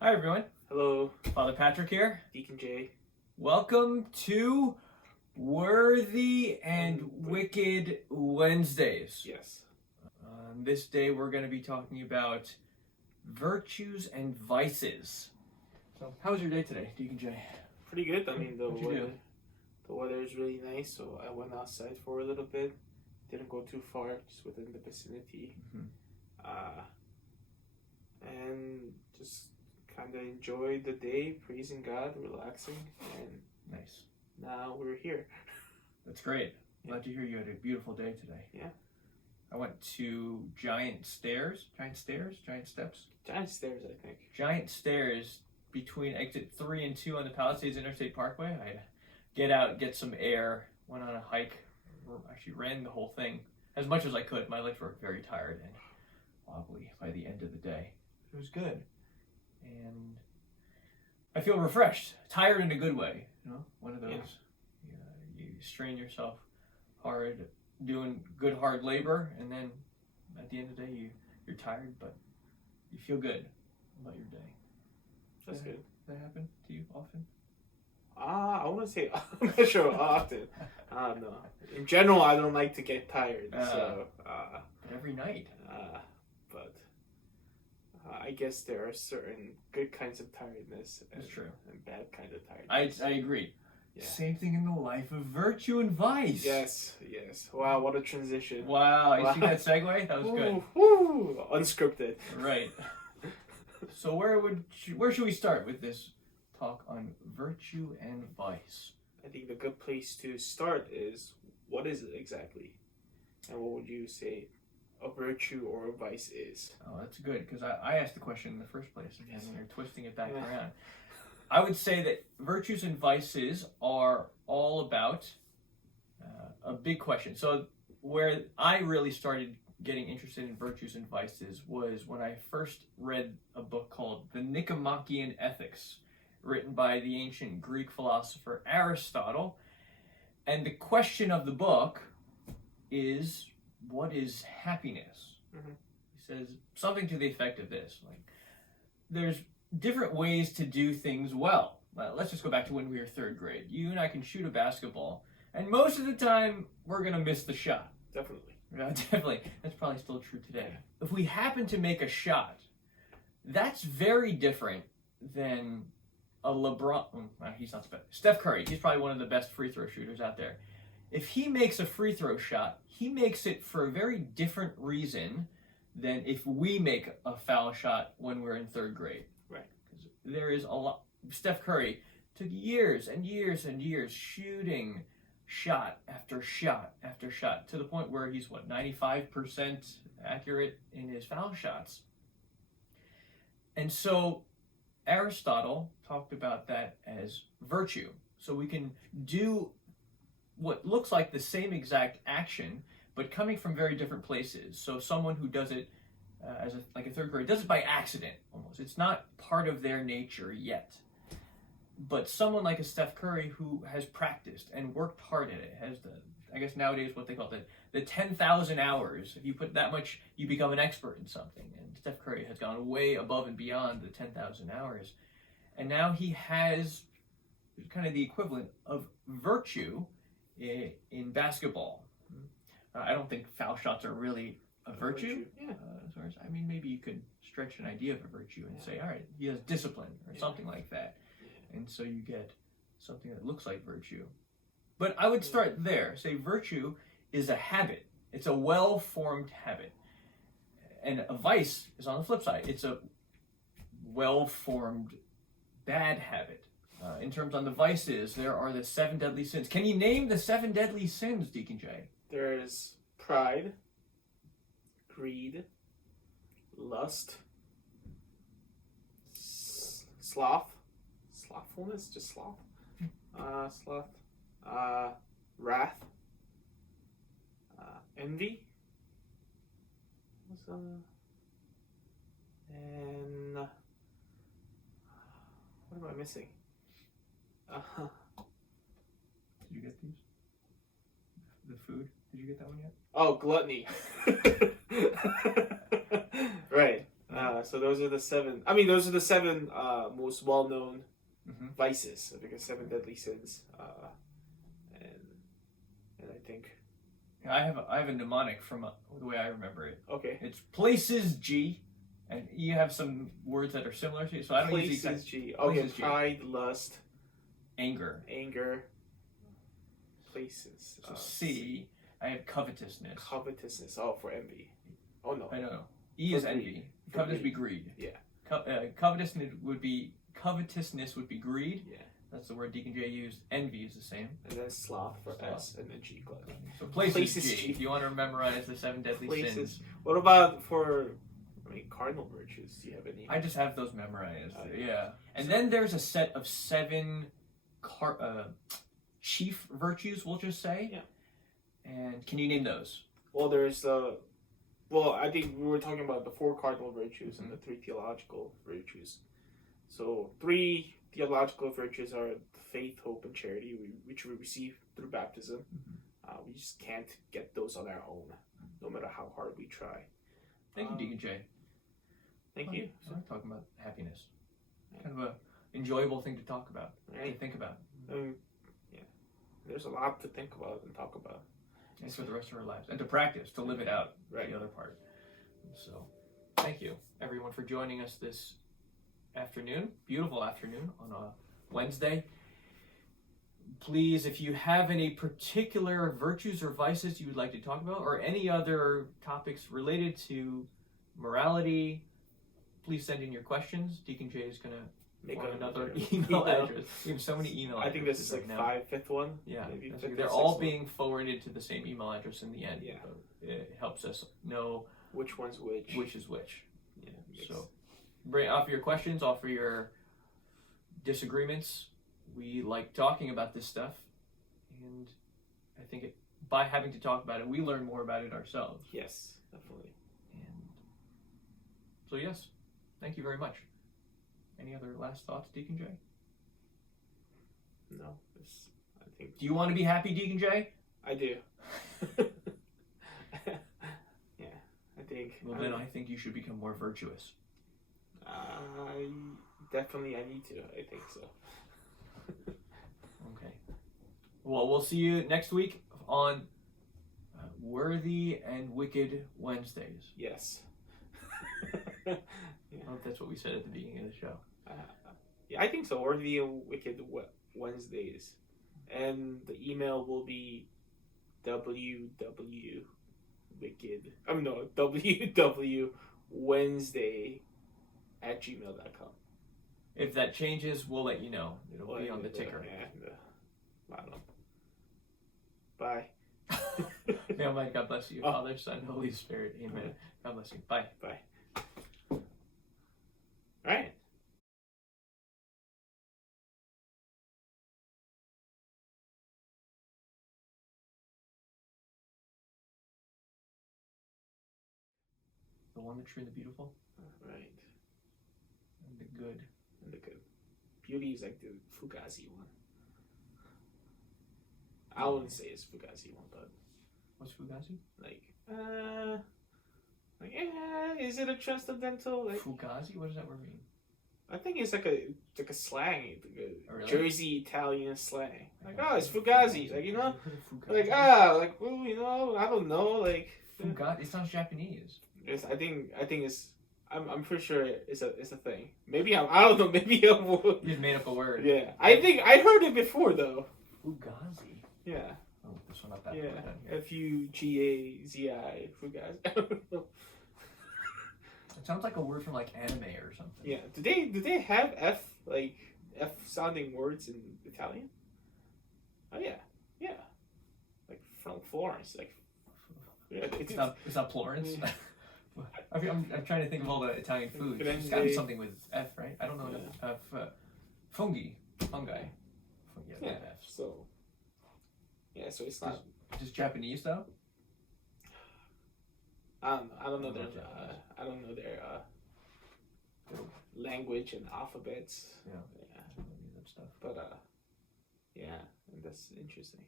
Hi everyone, Hello, Father Patrick here. Deacon J. Welcome to Worthy and Wicked Wednesdays. Yes. On this day we're going to be talking about virtues and vices. So, how was your day today, Deacon J? Pretty good. I mean, What'd you do? the weather is really nice, so I went outside for a little bit. Didn't go too far, just within the vicinity. And just kind of enjoyed the day, praising God, relaxing, and Nice. now we're here. That's great. Yeah. Glad to hear you had a beautiful day today. Yeah. I went to Giant Steps? Giant stairs, I think. Giant stairs between exit 3 and 2 on the Palisades Interstate Parkway. I get out, get some air, went on a hike, actually ran the whole thing as much as I could. My legs were very tired and wobbly by the end of the day. It was good. And I feel refreshed, tired in a good way. You know, one of those, you strain yourself hard, doing good hard labor, and then at the end of the day, you're tired, but you feel good about your day. That's good. Does that happen to you often? I want to say, I'm not sure often. No. In general, I don't like to get tired, But every night. But I guess there are certain good kinds of tiredness That's true. And bad kind of tiredness. I agree. Yeah. Same thing in the life of virtue and vice. Yes. Wow, what a transition. Wow, you see that segue? That was good. Woo, unscripted. Right. So where should we start with this talk on virtue and vice? I think the good place to start is, what is it exactly? And what would you say a virtue or a vice is? Oh, that's good, because I asked the question in the first place, and you're twisting it back around. I would say that virtues and vices are all about a big question. So where I really started getting interested in virtues and vices was when I first read a book called The Nicomachean Ethics, written by the ancient Greek philosopher Aristotle. And the question of the book is, what is happiness? Mm-hmm. He says something to the effect of this, like, there's different ways to do things well. Let's just go back to when we were third grade. You and I can shoot a basketball, and most of the time, we're going to miss the shot. Definitely. Yeah, definitely. That's probably still true today. If we happen to make a shot, that's very different than a LeBron. He's not Steph Curry. He's probably one of the best free throw shooters out there. If he makes a free throw shot, he makes it for a very different reason than if we make a foul shot when we're in third grade. Right. Because there is a lot. Steph Curry took years and years and years shooting shot after shot after shot to the point where he's 95% accurate in his foul shots. And so Aristotle talked about that as virtue. So we can do what looks like the same exact action, but coming from very different places. So someone who does it as a third grade does it by accident almost. It's not part of their nature yet. But someone like a Steph Curry who has practiced and worked hard at it, has I guess nowadays what they call the 10,000 hours. If you put that much, you become an expert in something. And Steph Curry has gone way above and beyond the 10,000 hours. And now he has kind of the equivalent of virtue in basketball. I don't think foul shots are really a virtue. Yeah. I mean, maybe you could stretch an idea of a virtue and say, all right, he has discipline or something like that. And so you get something that looks like virtue. But I would start there. Say virtue is a habit. It's a well-formed habit. And a vice is on the flip side. It's a well-formed bad habit. In terms on the vices, there are the 7 deadly sins. Can you name the 7 deadly sins, Deacon J? There's pride, greed, lust, slothfulness, just sloth, wrath, envy, and what am I missing? Did you get these? The food? Did you get that one yet? Oh, gluttony. Right. So those are the seven. I mean, those are the seven most well-known Mhm. vices. I think it's seven deadly sins. And I think I have a mnemonic from the way I remember it. okay. It's places G, and you have some words that are similar to it. So I don't use the Places exact G. Okay, places G. pride, lust, Anger. Places. So C, I have covetousness. Covetousness. Oh, for envy. Oh no. I know. E is For envy. greed. For Covetous would be greed. Yeah. Covetousness would be greed. Yeah. That's the word Deacon J used. Envy is the same. And then sloth for Sloth. S, and then G gluttony. So places, Places G. G. If you want to memorize the 7 deadly Places. sins, What about for? I mean, cardinal virtues. Do you have any? I just have those memorized. Yeah. Yeah. And then there's a set of 7 chief virtues, we'll just say. Yeah. And can you name those? Well, there's well, I think we were talking about the 4 cardinal virtues and the 3 theological virtues. So 3 theological virtues are faith, hope, and charity, which we receive through baptism. We just can't get those on our own, no matter how hard we try. Thank you, Deacon J. Thank you. I like talking about happiness. Kind of a enjoyable thing to talk about, to Right. think about. Yeah. There's a lot to think about and talk about. And for the rest of our lives. And to practice, to live it out, Right. the other part. So, thank you, everyone, for joining us this afternoon. Beautiful afternoon on a Wednesday. Please, if you have any particular virtues or vices you would like to talk about, or any other topics related to morality, please send in your questions. Deacon J is going to Make form another email. email address. We have so many email I think this is addresses like right now. fifth one. Yeah, Maybe that's fifth right. or They're sixth all one. being forwarded to the same email address in the end. Yeah. But it helps us know Which one's which? which is which. Yeah. So, offer your questions, offer your disagreements. We like talking about this stuff, and I think by having to talk about it, we learn more about it ourselves. Yes, definitely. And so, yes, thank you very much. Any other last thoughts, Deacon J? No, I think Do you want to be happy, Deacon J? I do. Yeah, I think. Well, then I think you should become more virtuous. I need to. I think so. Okay. Well, we'll see you next week on Worthy and Wicked Wednesdays. Yes. I hope that's what we said at the beginning of the show. Yeah, I think so. Or the Wicked Wednesdays, and the email will be WWWednesday@gmail.com. If that changes, we'll let you know. It'll be on the ticker. Yeah, I don't know. Bye. May Almighty God bless you, Oh. Father, Son, Holy Spirit. Amen. God bless you. Bye. Bye. All right. The one, the true, and the beautiful, All right. and the good. And the good. Beauty is like the Fugazi one. I wouldn't say it's Fugazi one, but What's Fugazi? is it a transcendental? Like, Fugazi? What does that word mean? I think it's like a slang, like a Oh, really? Jersey Italian slang. Like, I oh, it's don't Fugazi, know. like, you know, Fugazi? like, well, you know, I don't know, like. Fugazi? It sounds Japanese. I think it's. I'm pretty sure it's a thing. Maybe I don't know. Maybe I'm. You just made up a word. Yeah, I think I heard it before though. Fugazi. Yeah. Oh, this one not that Yeah. word down here. Fugazi. Fugazi. I don't know. It sounds like a word from like anime or something. Yeah. Do they have F sounding words in Italian? Oh yeah. Yeah. Like from Florence. Like. Yeah. It's not Florence. Yeah. I'm trying to think of all the Italian food. It's got to be something with F, right? I don't know. Yeah. Fungi. Yeah, Yeah. with F. So. Yeah. So it's not. Just Japanese though. I don't know their Japanese. I don't know their language and alphabets. Yeah. Yeah. That stuff. But yeah, and that's interesting.